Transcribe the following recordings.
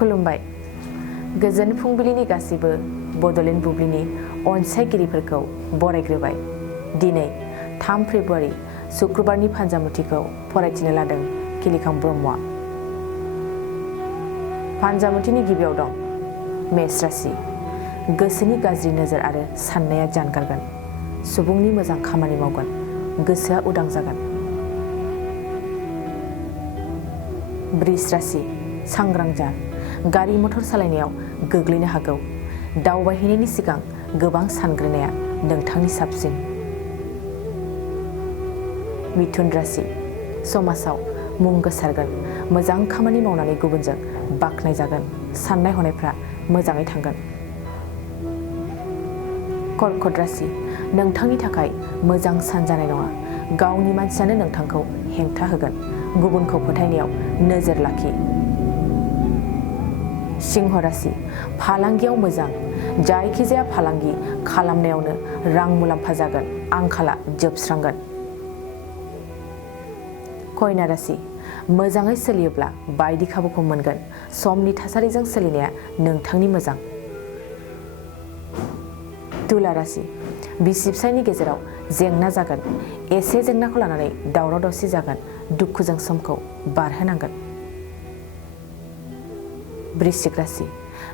खुलुमबाय। गोजोन फुंबिलिनि गासैबो बड'लेण्ड बुब्लिनि अनसायगिरिफोरखौ बरायग्रोबाय। दिनै 3 फेब्रुआरि शुक्रबारनि फान्जामुथिखौ फरायथिनो लादों खिलिखां ब्रह्मआ। फान्जामुथिनि गिबियाव दं मेष राशि। गोसोनि गाज्रि नोजोर आरो साननाया जानगारगोन। सुबुंनि मोजां खामानि मावगोन। गोसोआ उदां जागोन। वृष राशि। सांग्रां जा। गारि मटर सालायनायाव गोग्लैनो हागौ। दावबायहैनायनि सिगां गोबां सानग्रोनाया नोंथांनि साबसिन। मिथुन राशि। समाजाव मुं गोसारगोन। मोजां खामानि मावनानै गुबुनजों बाख्नायजागोन। साननाय हनायफ्रा मोजाङै थांगोन। कर्कट राशि। नोंथांनि थाखाय मोजां सान जानाय नङा। गावनि मानसियानो नोंथांखौ हेंथा होगोन। गुबुनखौ फोथायनायाव नोजोर लाखि। सिंह राशि। फालांगियाव मोजां। जायखिजाया फालांगि खालामनायावनो रां मुलाम्फा जागोन। आंखाला जोबस्रांगोन। कन्या राशि। मोजाङै सोलियोब्ला बायदि खाबुखौ मोनगोन। समनि थासारिजों सोलिनाया नोंथांनि मोजां। तुला राशि। बिसि फिसायनि गेजेराव जेंना जागोन। एसे जेंनाखौ लानानै दावराव दावसि जागोन। दुखुजों समखौ बारहोनांगोन। वृश्चिक राशि।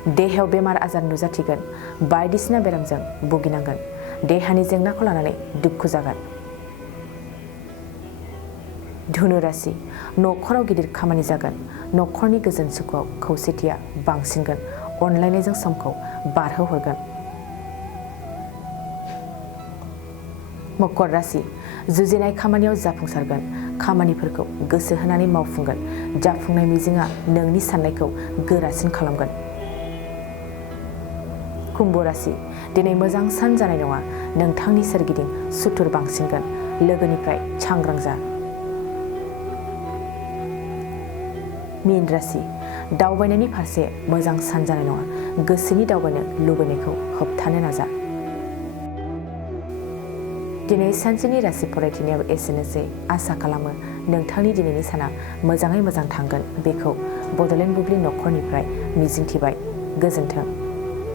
देहायाव बेमार आजार नुजाथिगोन। बायदिसिना बेरामजों भुगिनांगोन। देहानि जेंनाखौ लानानै दुखु जागोन। धनु राशि। न'खराव गिदिर खामानि जागोन। न'खरनि गोजोन सुखुआव खौसेथिया बांसिनगोन। अनलायनायजों समखौ बारहोहरगोन। मकर राशि। जुजिनाय खामानियाव जाफुंसारगोन। खामानिफोरखौ गोसो होनानै मावफुंगोन। जाफुंनाय मिजिंआ नोंनि साननायखौ गोरासिन खालामगोन। कुम्भ राशि। दिनै मोजां सान जानाय नङा। नोंथांनि सोरगिदिं सुथुर बांसिनगोन। लोगोनिफ्राय सांग्रां जा। मीन राशि। दावबायनायनि फारसे मोजां सान जानाय नङा। गोसोनि दावबायनो लुबैनायखौ होबथानो नाजा। दिनै सानसेनि राशि फरायथिनायाबो एसेनोसै। आसा खालामो नोंथांनि दिनैनि साना मोजाङै मोजां थांगोन। बेखौ बड'लेण्ड बुब्लि नखरनिफ्राय मिजिंथिबाय। गोजोन्थों।